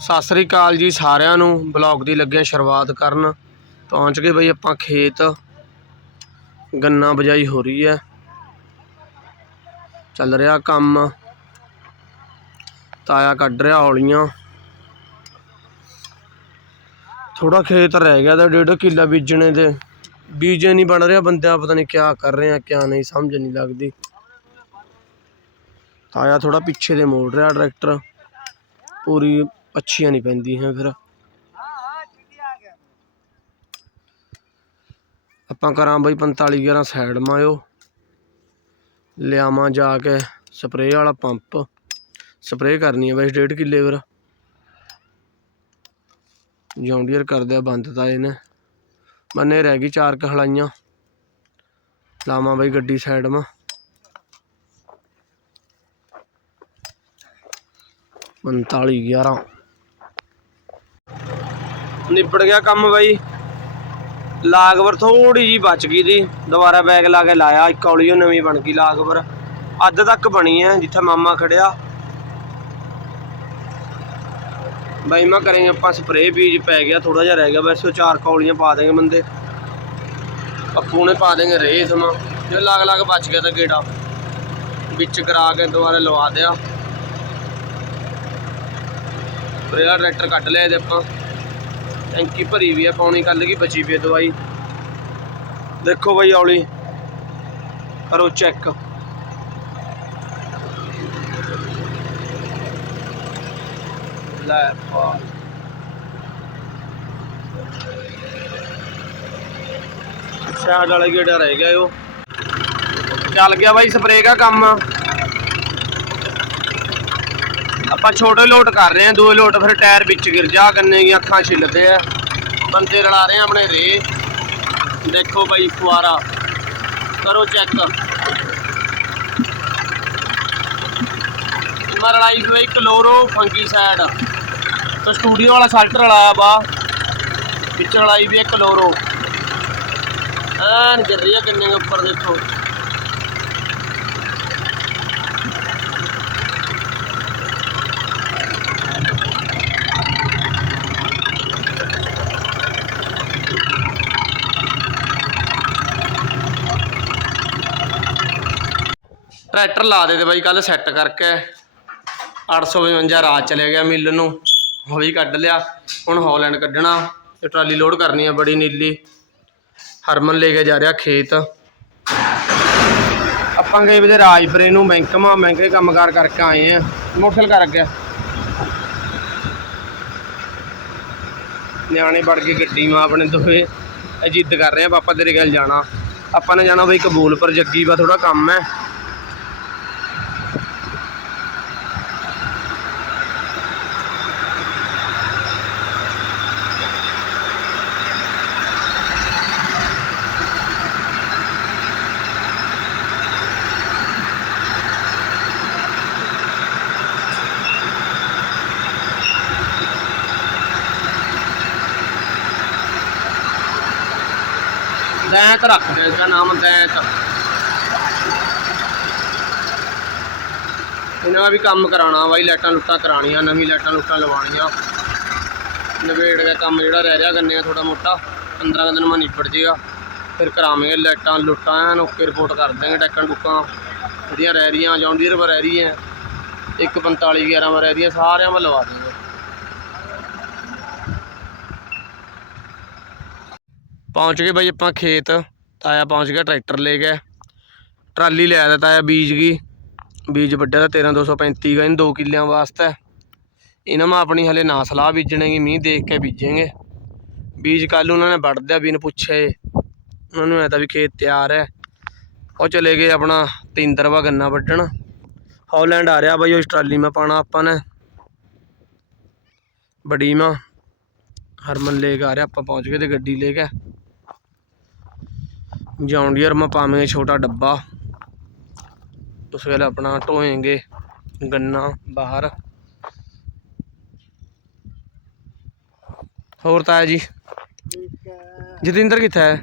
ਸਤਿ ਸ੍ਰੀ ਅਕਾਲ ਜੀ ਸਾਰਿਆਂ ਨੂੰ। ਬਲੌਗ ਦੀ ਲੱਗਿਆ ਸ਼ੁਰੂਆਤ ਕਰਨ। ਪਹੁੰਚ ਗਏ ਬਈ ਆਪਾਂ ਖੇਤ। ਗੰਨਾ ਬਜਾਈ ਹੋ ਰਹੀ ਹੈ। ਚੱਲ ਰਿਹਾ ਕੰਮ। ਤਾਇਆ ਕੱਢ ਰਿਹਾ ਹੌਲੀਆਂ ਥੋੜਾ ਖੇਤ ਰਹਿ ਗਿਆ ਤਾਂ ਡੇਢ ਕਿੱਲਾ ਬੀਜਣੇ ਦੇ ਬੀਜੇ ਨਹੀਂ ਬਣ ਰਿਹਾ ਬੰਦਾ ਪਤਾ ਨਹੀਂ ਕਿਆ ਕਰ ਰਹੇ ਆ, ਕਿਆ ਨਹੀਂ, ਸਮਝ ਨਹੀਂ ਲੱਗਦੀ। ਤਾਇਆ ਥੋੜਾ ਪਿੱਛੇ ਦੇ ਮੋੜ ਰਿਹਾ ਟਰੈਕਟਰ। ਪੂਰੀ ਅੱਛੀਆਂ ਨਹੀਂ ਪੈਂਦੀਆਂ ਫਿਰ ਆਪਾਂ ਕਰਾਂ ਬਈ 45 11 ਸਾਈਡ ਮਾਇਓ ਲਿਆਵਾਂ ਜਾ ਕੇ ਸਪਰੇਅ ਵਾਲਾ ਪੰਪ ਸਪਰੇਅ ਕਰਨੀ ਹੈ ਵੈਸੇ ਡੇਢ ਕਿੱਲੇ ਫਿਰ ਜੌਂਡੀਅਰ ਕਰਦਿਆ ਬੰਦ ਤਾਂ ਇਹਨੇ ਬੰਨੇ ਰਹਿ ਗਈ ਚਾਰ ਕੁ ਹਲਾਈਆਂ ਲਾਵਾਂ ਬਈ ਗੱਡੀ ਸਾਈਡ ਮਾ ਪੰਤਾਲੀ 11 ਨਿਬੜ ਗਿਆ ਕੰਮ ਬਾਈ। ਲਾਗਵਰ ਥੋੜੀ ਜੀ ਬਚ ਗਈ ਦੀ। ਦੁਬਾਰਾ ਬੈਗ ਲਾ ਕੇ ਲਾਇਆ। ਇੱਕ ਔਲੀ ਉਹ ਨਵੀਂ ਬਣ ਗਈ ਲਾਗਵਰ। ਅੱਧ ਤੱਕ ਬਣੀ ਹੈ, ਜਿੱਥੇ ਮਾਮਾ ਖੜਿਆ। ਬਾਈ, ਮੈਂ ਕਰਾਂਗੇ ਆਪਾਂ ਸਪਰੇਅ ਬੀਜ ਪੈ ਗਿਆ ਥੋੜਾ ਜਿਹਾ ਰਹਿ ਗਿਆ। ਵੈਸੇ ਉਹ ਚਾਰ ਕੌਲੀਆਂ ਪਾ ਦੇਗੇ ਬੰਦੇ। ਪੱਪੂ ਨੇ ਪਾ ਦੇਗੇ ਰੇ ਸਮਾਂ ਜੇ ਲਾਗ ਲਾਗ ਬਚ ਗਿਆ ਤਾਂ ਗੇੜਾ। ਵਿੱਚ ਕਰਾ ਕੇ ਦੁਬਾਰਾ ਲਵਾ ਦਿਆ। ਪਰ ਯਾਰ ਟਰੈਕਟਰ ਕੱਢ ਲਿਆ ਇਹਦੇ ਆਪਾਂ। ਟੈਂਕੀ ਭਰੀ ਵੀ ਆ ਪਾਉਣੀ ਕੱਲ ਕੀ ਬਚੀ ਵੀ ਦਵਾਈ। ਦੇਖੋ ਬਈ ਔਲੀ, ਕਰੋ ਚੈੱਕ। ਲੈ ਪਾ। ਸਾਈਡ ਵਾਲਾ ਗੇੜਾ ਰਹਿ ਗਿਆ ਉਹ। ਚੱਲ ਗਿਆ ਬਾਈ, ਸਪਰੇਅ ਦਾ ਕੰਮ। ਆਪਾਂ ਛੋਟੇ ਲੋਟ ਕਰ ਰਹੇ ਆ ਦੋ ਲੋਟ ਫਿਰ ਟਾਇਰ ਵਿੱਚ ਗਿਰ ਜਾ, ਗੰਨੇ ਦੀਆਂ ਅੱਖਾਂ ਛਿੱਲਦੇ ਆ। ਬੰਦੇ ਰਲਾ ਰਹੇ ਆ ਆਪਣੇ ਰੇ। ਦੇਖੋ ਬਾਈ ਫੁਆਰਾ। ਕਰੋ ਚੈੱਕ ਮੈਂ ਰਲਾਈ ਬਈ ਕਲੋਰੋ ਫੰਗੀ ਸਾਈਡ ਤਾਂ ਸਟੂਡੀਓ ਵਾਲਾ ਸ਼ਲਟਰ ਰਲਾਇਆ ਬਾ ਵਿੱਚ ਰਲਾਈ ਵੀ ਕਲੋਰੋ ਐਨ ਗਿਰ ਰਹੀ ਆ ਗੰਨੇ ਦੇ ਉੱਪਰ, ਦੇਖੋ। ਟਰੈਕਟਰ ਲਾ ਦੇ ਤੇ ਬਾਈ ਕੱਲ ਸੈੱਟ ਕਰਕੇ। 852 ਰਾਤ ਚਲੇ ਗਿਆ ਮਿੱਲ ਨੂੰ। ਹੌਲੀ ਕੱਢ ਲਿਆ। ਹੁਣ ਹੌਲੈਂਡ ਕੱਢਣਾ। ਤੇ ਟਰਾਲੀ ਲੋਡ ਕਰਨੀ ਆ ਬੜੀ ਨੀਲੀ। ਹਰਮਨ ਲੈ ਕੇ ਜਾ ਰਿਹਾ ਖੇਤ। ਆਪਾਂ ਗਏ ਵੀ ਰਾਜਪੁਰੇ ਨੂੰ ਮਹਿਕਮਾ ਮਹਿੰਗੇ ਕੰਮਕਾਰ ਕਰਕੇ ਆਏ ਆ। ਮੋਟਰਸਾਈਕਲ ਕਰ ਗਿਆ ਨਿਆਣੇ ਵੜ ਕੇ ਗੱਡੀ ਮਾਂ ਆਪਣੇ ਦੋਵੇਂ ਇਹ ਜਿੱਦ ਕਰ ਰਹੇ ਆ ਪਾਪਾ ਤੇਰੇ ਗੱਲ ਜਾਣਾ। ਆਪਾਂ ਨੇ ਜਾਣਾ ਬਈ ਕਬੂਲਪੁਰ ਜੱਗੀ ਵਾ ਥੋੜਾ ਕੰਮ ਹੈ। ਦੈਂਤ ਰੱਖ ਦੇ ਇਸਦਾ ਨਾਮ ਦੈਂਤ ਇਹਨਾਂ ਦਾ ਵੀ ਕੰਮ ਕਰਾਉਣਾ ਬਾਈ ਲਾਈਟਾਂ ਲੁੱਟਾਂ ਕਰਾਉਣੀਆਂ, ਨਵੀਂ ਲਾਈਟਾਂ ਲੁੱਟਾਂ ਲਵਾਉਣੀਆਂ। ਨਵੇੜ ਦਾ ਕੰਮ ਜਿਹੜਾ ਰਹਿ ਰਿਹਾ ਗੰਨੇ ਥੋੜਾ ਮੋਟਾ 15 ਦਿਨ ਮਾ ਨਿਪਟ ਜੇਗਾ। ਫਿਰ ਕਰਾਵਾਂਗੇ ਲਾਈਟਾਂ ਲੁੱਟਾਂ, ਐਨ ਓਕੇ ਰਿਪੋਰਟ ਕਰ ਦਾਂਗੇ ਟੈਕਾਂ ਟੁੱਕਾਂ। ਜਿਹੜੀਆਂ ਰਹਿ ਰਹੀਆਂ, ਜੌਂਡੀਅਰ ਪਰ ਰਹਿ ਰਹੀਆਂ। ਇੱਕ 45 11 ਪਰ ਰਹਿ ਰਹੀਆਂ, ਸਾਰਿਆਂ ਵੱਲ ਲਵਾ ਦਾਂਗੇ ਪਹੁੰਚ ਗਏ ਬਾਈ ਆਪਾਂ ਖੇਤ। ਤਾਇਆ ਪਹੁੰਚ ਗਿਆ ਟਰੈਕਟਰ ਲੈ ਕੇ। ਟਰਾਲੀ ਲੈ ਆਇਆ ਤਾਇਆ ਬੀਜ ਗਈ ਬੀਜ ਵੱਡਾ ਤਾਂ 13235 ਗਾ ਇਹਨੂੰ 2 ਕਿੱਲਿਆਂ ਵਾਸਤੇ। ਇਹਨਾਂ ਮੈਂ ਆਪਣੀ ਹਲੇ ਨਾ ਸਲਾਹ ਬੀਜਣੇਗੀ, ਮੀਂਹ ਦੇਖ ਕੇ ਬੀਜेंगे ਬੀਜ ਕੱਲ ਉਹਨਾਂ ਨੇ ਵੱਢ ਦਿਆ ਵੀ ਨੇ ਪੁੱਛੇ। ਉਹਨਾਂ ਨੂੰ ਐ ਤਾਂ ਵੀ ਖੇਤ ਤਿਆਰ ਹੈ। ਉਹ ਚਲੇ ਗਏ ਆਪਣਾ ਤਿੰਦਰਵਾ ਗੰਨਾ ਵੱਢਣ। ਹੌਲੈਂਡ ਆ ਰਿਹਾ ਬਾਈ, ਉਹ ਟਰਾਲੀ ਮੈਂ ਪਾਣਾ ਆਪਾਂ ਨੇ। ਬੜੀ ਮਾਂ। ਹਰਮਨ ਲੈ ਕੇ ਆ ਰਿਹਾ, ਆਪਾਂ ਪਹੁੰਚ ਗਏ ਤੇ ਗੱਡੀ ਲੈ ਕੇ। ਜੌਂਡੀਅਰ ਮੈਂ ਪਾਵਾਂਗੇ ਛੋਟਾ ਡੱਬਾ ਉਸ ਵੇਲੇ ਆਪਣਾ ਢੋਏਂਗੇ ਗੰਨਾ ਬਾਹਰ। ਹੋਰ ਤਾਇਆ ਜੀ? ਜਤਿੰਦਰ ਕਿੱਥੇ ਹੈ?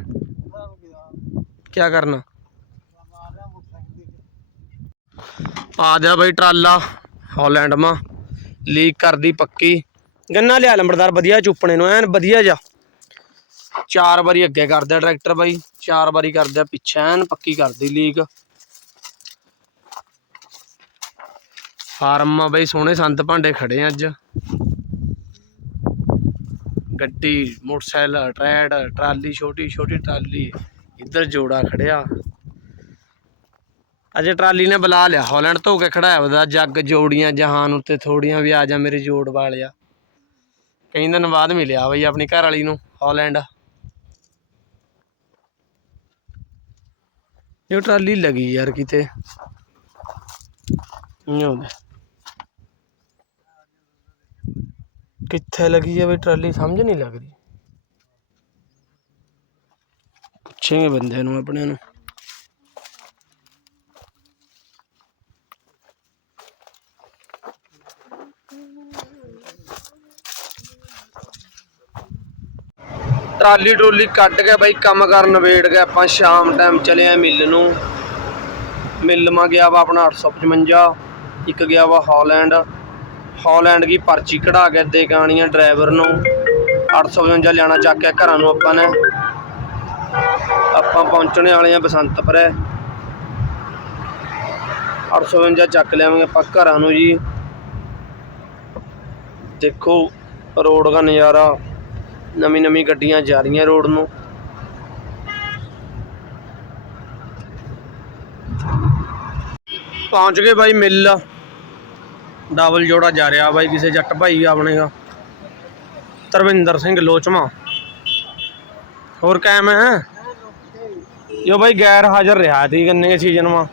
ਕੀ ਕਰਨਾ? ਆ ਜਾ ਬਈ ਟਰਾਲਾ, ਹਾਲੈਂਡ ਮਾ। ਲੀਕ ਕਰਦੀ ਪੱਕੀ। ਗੰਨਾ ਲਿਆ ਲੰਬੜਦਾਰ, ਵਧੀਆ ਚੁੱਪਣੇ ਨੂੰ, ਐਨ ਵਧੀਆ ਜਾ। ਚਾਰ ਵਾਰੀ ਅੱਗੇ ਕਰਦਾ ਟਰੈਕਟਰ ਬਾਈ। ਚਾਰ ਵਾਰੀ ਕਰਦਾ ਪਿੱਛੇ ਐਨ, ਪੱਕੀ ਕਰਦੀ ਲੀਕ। ਫਾਰਮ ਆ ਬਾਈ, ਸੋਹਣੇ ਸੰਤ ਭਾਂਡੇ ਖੜੇ ਅੱਜ। ਗੱਡੀ, ਮੋਟਰਸਾਈਕਲ, ਟਰੈਡ, ਟਰਾਲੀ, ਛੋਟੀ ਛੋਟੀ ਟਰਾਲੀ। ਇੱਧਰ ਜੋੜਾ ਖੜਿਆ। ਅਜੇ ਟਰਾਲੀ ਨੇ ਬੁਲਾ ਲਿਆ। ਹਾਲੈਂਡ ਧੋ ਕੇ ਖੜਾਇਆ ਉਹਦਾ ਜੱਗ ਜੋੜੀਆਂ ਜਹਾਨ ਉੱਤੇ ਥੋੜੀਆਂ ਵੀ ਆ ਜਾ ਮੇਰੇ ਜੋੜ ਵਾਲਿਆ। ਕਈ ਦਿਨ ਬਾਅਦ ਮਿਲਿਆ ਬਈ ਆਪਣੀ ਘਰ ਵਾਲੀ ਨੂੰ, ਹਾਲੈਂਡ। ਇਹ ਟਰਾਲੀ ਲੱਗੀ ਯਾਰ ਕਿਤੇ। ਨਿਉ ਕਿੱਥੇ ਲੱਗੀ ਹੈ ਬਈ ਟਰਾਲੀ ਸਮਝ ਨਹੀਂ ਲੱਗ ਰਹੀ। ਪੁੱਛेंगे ਬੰਦੇ ਨੂੰ ਆਪਣੇ ਨੂੰ। ਟਰਾਲੀ ਟਰੂਲੀ ਕੱਢ ਕੇ ਬਾਈ ਕੰਮ ਕਰਨ ਨਵੇੜ ਗਏ ਆਪਾਂ, ਸ਼ਾਮ ਟਾਈਮ ਚਲੇ ਆ ਮਿੱਲ ਨੂੰ। ਮਿੱਲ ਮਾ ਗਿਆ ਵਾ ਆਪਣਾ 855 ਇੱਕ ਗਿਆ ਵਾ ਹਾਲੈਂਡ। ਹਾਲੈਂਡ ਦੀ ਪਰਚੀ ਕਢਾ ਕੇ ਦੇ ਗਾਣੀਆਂ ਡਰਾਈਵਰ ਨੂੰ। 855 ਲੈਣਾ ਚੱਕ ਕੇ ਘਰਾਂ ਨੂੰ ਆਪਾਂ ਨੇ। ਆਪਾਂ ਪਹੁੰਚਣੇ ਵਾਲੇ ਆ ਬਸੰਤਪੁਰੇ। 855 ਚੱਕ ਲਿਆਵਾਂਗੇ ਆਪਾਂ ਘਰਾਂ ਨੂੰ ਜੀ। ਦੇਖੋ ਰੋਡ ਦਾ ਨਜ਼ਾਰਾ। ਨਵੀਂ ਨਵੀਂ ਗੱਡੀਆਂ ਜਾ ਰਹੀਆਂ ਰੋਡ ਨੂੰ। ਪਹੁੰਚ ਗਏ ਬਾਈ ਮਿੱਲ। ਡਬਲ ਜੋੜਾ ਜਾ ਰਿਹਾ ਬਾਈ ਕਿਸੇ ਜੱਟ ਭਾਈ ਆਪਣੇ ਦਾ ਤਰਵਿੰਦਰ ਸਿੰਘ ਲੋਚਮਾ। ਹੋਰ ਕਾਇਮ ਹੈ? ਜੋ ਬਾਈ ਗੈਰ ਹਾਜ਼ਰ ਰਿਹਾ ਤੀ ਗੰਨੇ ਦੇ ਸੀਜ਼ਨ ਮਾ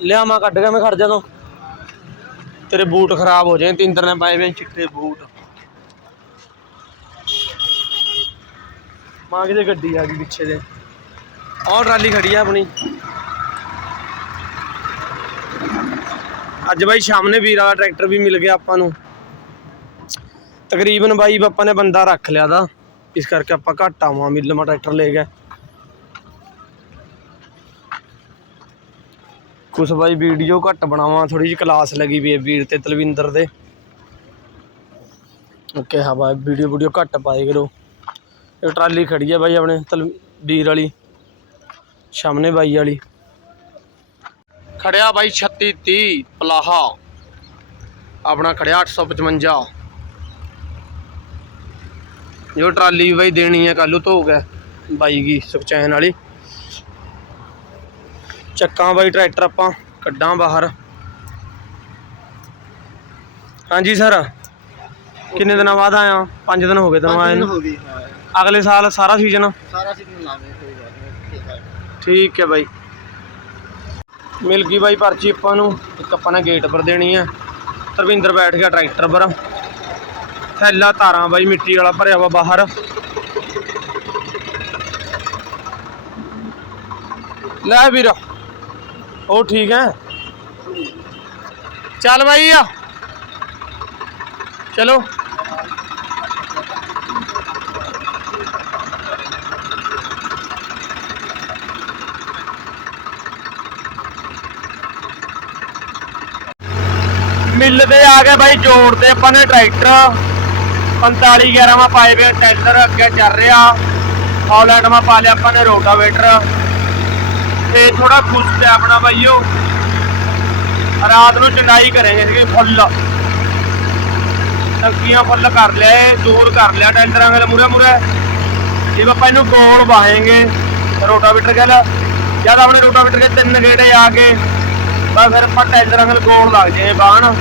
ਲਿਆ ਮੈਂ ਕੱਢ ਕੇ ਮੈਂ ਖੜ ਤੋਂ। ਤੇਰੇ ਬੂਟ ਖਰਾਬ ਹੋ ਜਾਏ ਤਿੰਦਰ ਨੇ ਪਾਏ ਵੇ ਚਿੱਟੇ ਬੂਟ। ਮਾਂ ਕਿਤੇ ਗੱਡੀ ਆ ਗਈ ਪਿੱਛੇ ਦੇ ਆਹ ਟਰਾਲੀ ਖੜੀ ਆ ਆਪਣੀ। ਅੱਜ ਬਾਈ ਸ਼ਾਮ ਨੇ ਵੀਰ ਵਾਲਾ ਟਰੈਕਟਰ ਵੀ ਮਿਲ ਗਿਆ ਆਪਾਂ ਨੂੰ। ਤਕਰੀਬਨ ਬਾਈ ਆਪਾਂ ਨੇ ਬੰਦਾ ਰੱਖ ਲਿਆ ਦਾ। ਇਸ ਕਰਕੇ ਆਪਾਂ ਘੱਟ ਆਵਾਂ, ਮਿਲ ਟਰੈਕਟਰ ਲੈ ਗਏ ਕੁਛ ਬਾਈ ਵੀਡੀਓ ਘੱਟ ਬਣਾਵਾਂ ਥੋੜੀ ਜਿਹੀ ਕਲਾਸ ਲੱਗੀ ਵੀ ਵੀਰ ਤੇ ਤਲਵਿੰਦਰ ਦੇ। ਓਕੇ, ਹਾਂ ਬਾਈ ਵੀਡੀਓ ਵੀਡੀਓ ਘੱਟ ਪਾਏ ਕਰੋ। ਇਹ ਟਰਾਲੀ ਖੜੀ ਹੈ ਬਾਈ ਆਪਣੇ ਤਲ ਵੀਰ ਵਾਲੀ। ਸਾਹਮਣੇ ਬਾਈ ਵਾਲੀ। ਖੜਿਆ ਬਾਈ 36 30 ਪਲਾਹਾ। ਆਪਣਾ ਖੜਿਆ 855 ਜੋ ਟਰਾਲੀ ਵੀ ਬਾਈ ਦੇਣੀ ਹੈ ਕੱਲੂ ਧੋ ਗਿਆ ਬਾਈ ਕੀ ਸੁਖਚੈਨ ਵਾਲੀ। ਚੱਕਾਂ ਬਾਈ ਟਰੈਕਟਰ ਆਪਾਂ ਕੱਢਾਂ ਬਾਹਰ। ਹਾਂਜੀ ਸਰ ਕਿੰਨੇ ਦਿਨਾਂ ਬਾਅਦ ਆਇਆ 5 ਦਿਨ ਹੋ ਗਏ ਤੈਨੂੰ ਆਏ ਨੂੰ। ਹੋ। ਅਗਲੇ ਸਾਲ ਸਾਰਾ ਸੀਜ਼ਨ ਸਾਰਾ ਸੀਜ਼ਨ ਲਾਵੇਂ ਕੋਈ ਗੱਲ ਨਹੀਂ ਠੀਕ ਹੈ ਠੀਕ ਹੈ ਬਾਈ। ਮਿਲ ਗਈ ਬਾਈ ਪਰਚੀ ਆਪਾਂ ਨੂੰ ਇੱਕ ਆਪਾਂ ਨੇ ਗੇਟ ਪਰ ਦੇਣੀ ਹੈ ਤਰਵਿੰਦਰ ਬੈਠ ਗਿਆ ਟਰੈਕਟਰ ਪਰ। ਥੈਲਾ ਤਾਰਾਂ ਬਾਈ ਮਿੱਟੀ ਵਾਲਾ ਭਰਿਆ ਵਾ ਬਾਹਰ। ਲੈ ਵੀਰ ਉਹ ਠੀਕ ਹੈ। ਚੱਲ ਬਾਈ ਆ। ਚਲੋ। ਮਿੱਲ ਤੇ ਆ ਗਿਆ ਬਾਈ, ਜੋੜ ਤੇ ਆਪਾਂ ਨੇ ਟਰੈਕਟਰ। 45 11 ਪਾਏ ਵੇ ਟਰੈਕਟਰ, ਅੱਗੇ ਚੱਲ ਰਿਹਾ। ਹਾਲੈਂਡ ਪਾ ਲਿਆ ਆਪਾਂ ਨੇ ਰੋਟਾਵੇਟਰ। ਤੇ ਥੋੜਾ ਖੁਸ਼ ਹੈ ਆਪਣਾ ਬਾਈਓ। ਰਾਤ ਨੂੰ ਚੰਡਾਈ ਕਰਾਂਗੇ ਸੀਗੇ ਫੁੱਲ। ਟੰਕੀਆਂ ਫੁੱਲ ਕਰ ਲਿਆ ਇਹ ਦੂਰ ਕਰ ਲਿਆ ਟੈਂਡਰਾਂ ਦੇ ਮੂਰੇ ਮੂਰੇ ਜੇ ਆਪਾਂ ਇਹਨੂੰ ਗੋਲ ਵਾਹੇਂਗੇ, ਰੋਟਾਵੇਟਰ ਗੱਲ ਜਦ ਆਪਣੇ ਰੋਟਾਵੇਟਰ ਦੇ ਤਿੰਨ ਗੇੜੇ ਆ ਕੇ ਤਾਂ ਫਿਰ ਆਪਾਂ ਟੈਂਡਰਾਂ ਦੇ ਗੋਲ ਲੱਗ ਜੇ ਬਾਹਣ।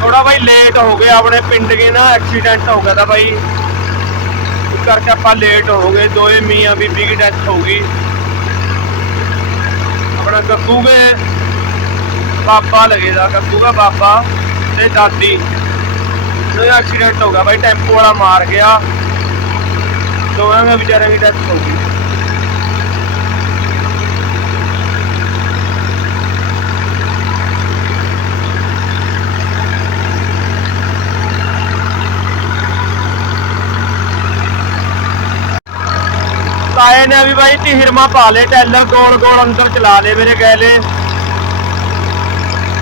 ਥੋੜਾ ਬਾਈ ਲੇਟ ਹੋ ਗਿਆ, ਆਪਣੇ ਪਿੰਡ ਕੇ ਨਾ ਐਕਸੀਡੈਂਟ ਹੋ ਗਿਆ ਤਾਂ ਬਾਈ। ਇਸ ਕਰਕੇ ਆਪਾਂ ਲੇਟ ਹੋ ਗਏ ਦੋਏ ਮੀਆਂ ਬੀਬੀ ਦੀ ਡੈਥ ਹੋ ਗਈ। ਆਪਣਾ ਗੱਗੂ ਦੇ ਬਾਬਾ ਲੱਗੇਦਾ, ਗੱਗੂ ਦਾ ਬਾਬਾ ਤੇ ਦਾਦੀ। ਉਹਦਾ ਐਕਸੀਡੈਂਟ ਹੋ ਗਿਆ ਬਾਈ ਟੈਂਪੂ ਵਾਲਾ ਮਾਰ ਗਿਆ। ਦੋਵਾਂ ਦੇ ਵਿਚਾਰਿਆਂ ਦੀ ਡੈਥ ਹੋ ਗਈ। ਤਾਏ ਨੇ ਵੀ ਬਾਈ ਤੀਹਰਮਾ ਪਾ ਲੇ ਟੈਲਰ ਗੋਲ ਗੋਲ ਅੰਦਰ ਚਲਾ ਲੇ ਮੇਰੇ ਗੈਲੇ।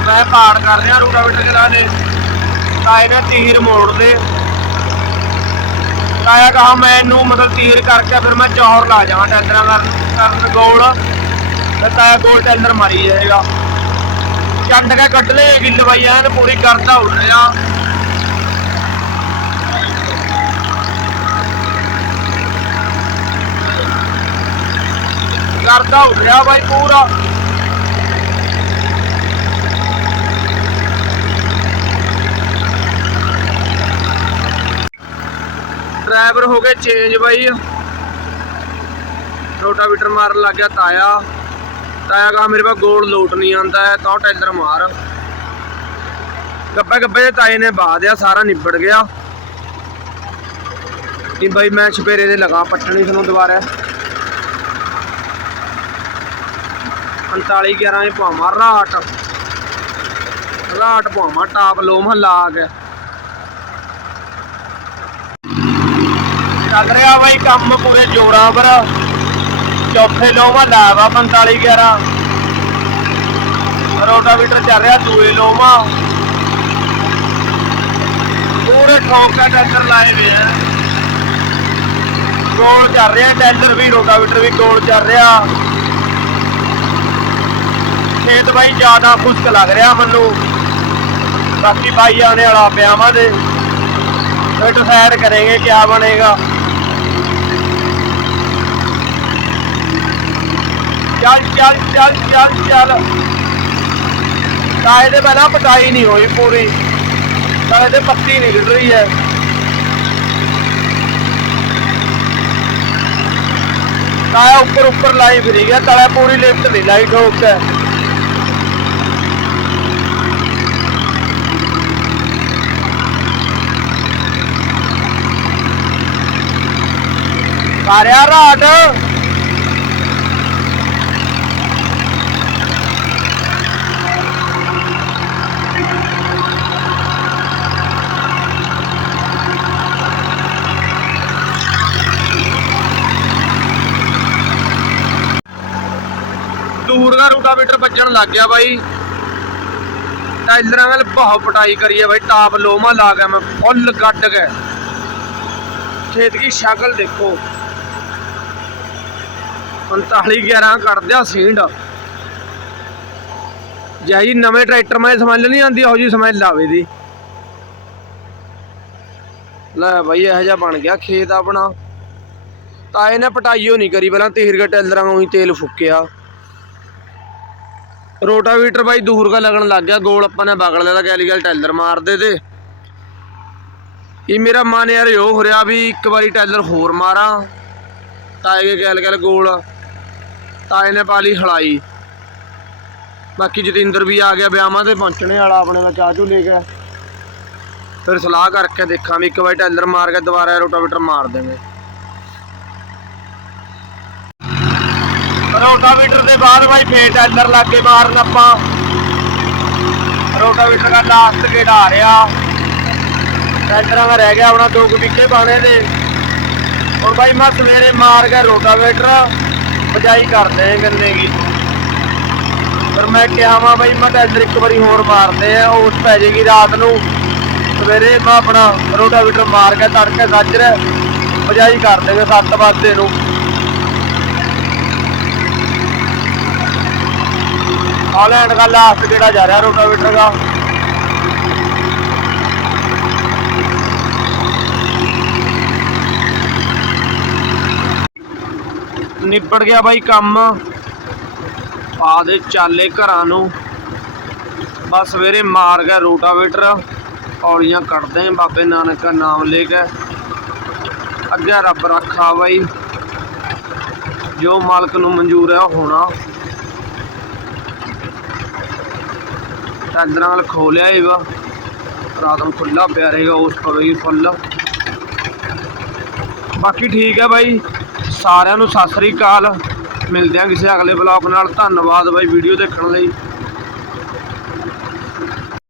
ਮੈਂ ਪਾੜ ਕਰ ਰਿਹਾ ਰੂਟਾਵੇਟਰ ਚਲਾ ਲੇ ਤਾਏ ਨੇ ਤੀਰ ਮੋੜ ਦੇ ਤਾਇਆ ਕਹਾ ਇਹਨੂੰ ਮਤਲਬ ਤੀਰ ਕਰਕੇ ਫਿਰ ਮੈਂ ਚੌਰ ਲਾ ਜਾਵਾਂ ਟੈਂਡਰਾਂ ਕਰਨ ਕਰਨ ਗੋਲ ਤੇ ਤਾਇਆ ਗੋਲ ਟੈਂਡਰ ਮਾਰੀ ਜਾਏਗਾ। ਚੰਡ ਕੇ ਕੱਢ ਲੈ ਗਿੱਲ ਬਾਈ ਐਨ ਪੂਰੀ ਕਰਦਾ ਉੱਡ ਰਿਹਾ ਕਰਦਾ ਉੱਡ ਰਿਹਾ ਬਾਈ ਪੂਰਾ। ਡਰਾਈਵਰ ਹੋ ਗਏ ਚੇਂਜ ਬਾਈ। ਰੋਟਾਵੀਟਰ ਮਾਰਨ ਲੱਗ ਗਿਆ ਤਾਇਆ। ਤਾਇਆ ਕਹਾ ਮੇਰੇ ਪਾ ਗੋਲ ਲੋਟ ਨਹੀਂ ਆਂਦਾ ਹੈ, ਤਾਂ ਟੈਲਰ ਮਾਰ। ਗੱਬੇ ਗੱਬੇ ਦੇ ਤਾਏ ਨੇ ਬਾਹ ਸਾਰਾ ਨਿਬੜ ਗਿਆ। ਕਿ ਬਾਈ, ਮੈਂ ਛਪੇਰੇ ਦੇ ਲਗਾ ਪੱਟਣੀ ਤੁਹਾਨੂੰ ਦੁਬਾਰਾ। 45 11 ਚ ਪਾਵਾਂ ਰਾਟ। ਰਾਟ ਪਾਵਾਂ ਟਾਪ ਲੋ ਮਹੱਲਾ ਆ ਗਿਆ ਚੱਲ ਰਿਹਾ ਬਾਈ ਕੰਮ ਪੂਰੇ ਜੋਰਾਂ ਪਰ। ਚੌਥੇ ਲੋਮਾ ਲਾਵਾ 45 11 ਰੋਟਾਵੀਟਰ ਚੱਲ ਰਿਹਾ ਦੂਏ ਲੋਮਾ ਪੂਰੇ ਠੋਕ ਦਾ ਟੈਂਡਰ ਲਾਏ ਹੋਏ ਆ। ਗੋਲ ਚੱਲ ਰਿਹਾ, ਟੈਂਡਰ ਵੀ, ਰੋਟਾਵੀਟਰ ਵੀ ਗੋਲ ਚੱਲ ਰਿਹਾ। ਖੇਤ ਬਾਈ ਜ਼ਿਆਦਾ ਖੁਸ਼ਕ ਲੱਗ ਰਿਹਾ ਮੈਨੂੰ। ਬਾਕੀ ਬਾਈ ਆਣੇ ਵਾਲਾ ਪਿਆਵਾਂ ਦੇ ਫਿਰ ਡਿਸਾਈਡ ਕਰਾਂਗੇ ਕੀ ਬਣੇਗਾ। ਚੱਲ ਚੱਲ ਚੱਲ ਚੱਲ ਚੱਲ। ਕਾਏ ਦੇ ਪਹਿਲਾਂ ਪਟਾਈ ਨਹੀਂ ਹੋਈ ਪੂਰੀ। ਕਾਏ ਦੇ ਪੱਤੀ ਨਿਕਲ ਰਹੀ ਹੈ। ਤਾਇਆ ਉੱਪਰ ਉੱਪਰ ਲਾਈ ਫਿਰੀ ਗਿਆ ਤਲਾ ਪੂਰੀ ਲਿਫਟ ਨਹੀਂ ਲਾਈ ਠੋਕ ਹੈ ਕਾਰਿਆ ਰਾਟ ਦੂਰ ਦਾ ਰੂਟਾਵੀਟਰ ਵੱਜਣ ਲੱਗ ਗਿਆ ਬਾਈ। ਟਾਈਲਰਾਂ ਨਾਲ ਬਹੁਤ ਪਟਾਈ ਕਰੀ ਹੈ ਬਾਈ, ਟਾਪ ਲੋਮਾ ਲਾ ਗਿਆ ਮੈਂ, ਫੁੱਲ ਗੱਡ ਗਿਆ। ਖੇਤ ਦੀ ਸ਼ਕਲ ਦੇਖੋ। 45 11 ਕੱਢ ਦਿਆ ਸੀਂਡ। ਜਾਈ ਨਵੇਂ ਟਰੈਕਟਰ ਮੈਂ ਸਮੈਲ ਨਹੀਂ ਆਉਂਦੀ ਉਹ ਜੀ ਸਮੈਲ ਆਵੇ ਦੀ। ਲੈ ਬਾਈ, ਇਹੋ ਜਿਹਾ ਬਣ ਗਿਆ ਖੇਤ ਆਪਣਾ। ਤਾਂ ਇਹਨੇ ਪਟਾਈਓ ਨਹੀਂ ਕਰੀ, ਪਹਿਲਾਂ ਤੀਰ ਟੈਲਰਾਂ ਨੂੰ ਹੀ ਤੇਲ ਫੁੱਕਿਆ। ਰੋਟਾਵੀਟਰ ਬਾਈ ਦੂਰ ਕਾ ਲੱਗਣ ਲੱਗ ਗਿਆ, ਗੋਲ ਆਪਾਂ ਨੇ ਬਗਲ ਦਾ ਗੈਲੀ ਗੈਲ ਟੈਲਰ ਮਾਰਦੇ ਤੇ। ਇਹ ਮੇਰਾ ਮਨ ਯਾਰ ਇਹ ਹੋ ਰਿਹਾ ਵੀ ਇੱਕ ਵਾਰੀ ਟੈਲਰ ਹੋਰ ਮਾਰਾਂ। ਤਾਏ ਕੇ ਗੈਲ ਗੈਲ ਗੋਲ। ਤਾਏ ਨੇ ਪਾ ਲਈ ਹਲਾਈ। ਬਾਕੀ ਜਤਿੰਦਰ ਵੀ ਆ ਗਿਆ ਵਿਆਹਾਂ ਤੇ, ਪਹੁੰਚਣੇ ਵਾਲਾ ਆਪਣੇ ਦਾ ਚਾਚੂ ਲੈ ਗਿਆ ਫਿਰ ਸਲਾਹ ਕਰਕੇ ਦੇਖਾਂ ਵੀ ਇੱਕ ਵਾਰੀ ਟੈਲਰ ਮਾਰ ਕੇ ਦੁਬਾਰਾ ਰੋਟਾਵੀਟਰ ਮਾਰ ਦੇਵਾਂਗੇ ਰੋਟਾਵੀਟਰ ਦੇ ਬਾਅਦ ਬਾਈ ਫੇਰ ਟੈਲਰ ਲਾ ਕੇ ਮਾਰਨ ਆਪਾਂ। ਰੋਟਾਵੀਟਰ ਦਾ ਲਾਸਟ ਗੇੜ ਆ ਰਿਹਾ। ਟੈਲਰਾਂ ਦਾ ਰਹਿ ਗਿਆ ਆਪਣਾ ਦੋ ਕੁ ਵਿਕੇ ਪਾਣੇ ਦੇ। ਹੁਣ ਬਾਈ ਮੈਂ ਸਵੇਰੇ ਮਾਰ ਕੇ ਰੋਟਾਵੇਟਰ। ਬਜਾਈ ਕਰਦੇ ਨੇ ਗੰਨੇ ਕੀ ਪਰ ਮੈਂ ਕਿਹਾ ਵਾ ਬਾਈ, ਮੈਂ ਟੈਲਰ ਇੱਕ ਵਾਰੀ ਹੋਰ ਮਾਰਦੇ ਆ, ਉਸ ਪੈ ਜੇਗੀ ਰਾਤ ਨੂੰ। ਸਵੇਰੇ ਮੈਂ ਆਪਣਾ ਰੋਟਾਵੇਟਰ ਮਾਰ ਕੇ ਤੜਕੇ ਸੱਜਰ ਬਜਾਈ ਕਰ ਦੇਗੇ 7 ਵਜੇ ਨੂੰ। ਆਲ ਐਂਡ ਦਾ ਲਾਸਟ ਜਿਹੜਾ ਜਾ ਰਿਹਾ ਰੋਟਾਵੇਟਰ ਦਾ। ਨਿਬੜ ਗਿਆ ਬਾਈ ਕੰਮ। ਆ ਦੇ ਚਾਲੇ ਘਰਾਂ ਨੂੰ। ਬਸ ਸਵੇਰੇ ਮਾਰ ਗਿਆ ਰੋਟਾਵੇਟਰ। ਔਲੀਆਂ ਕੱਢਦੇ ਆਂ ਬਾਬੇ ਨਾਨਕ ਦਾ ਨਾਮ ਲੈ ਕੇ। ਅੱਗੇ ਰੱਬ ਰੱਖਾ ਬਾਈ। ਜੋ ਮਾਲਕ ਨੂੰ ਮਨਜ਼ੂਰ ਹੈ ਹੋਣਾ। ਟੈਂਡਰਾਂ ਨਾਲ ਖੋਲਿਆ ਇਹ ਵਾ। ਰਾਤ ਨੂੰ ਖੁੱਲਾ ਪਿਆ ਰਹੇਗਾ, ਉਸ ਪਰ ਫੁੱਲ। ਬਾਕੀ ਠੀਕ ਹੈ ਬਾਈ। ਸਾਰਿਆਂ ਨੂੰ ਸਤਿ ਸ੍ਰੀ ਅਕਾਲ। ਮਿਲਦੇ ਹਾਂ ਕਿਸੇ ਅਗਲੇ ਬਲੌਗ ਨਾਲ। ਧੰਨਵਾਦ ਬਾਈ ਵੀਡੀਓ ਦੇਖਣ ਲਈ।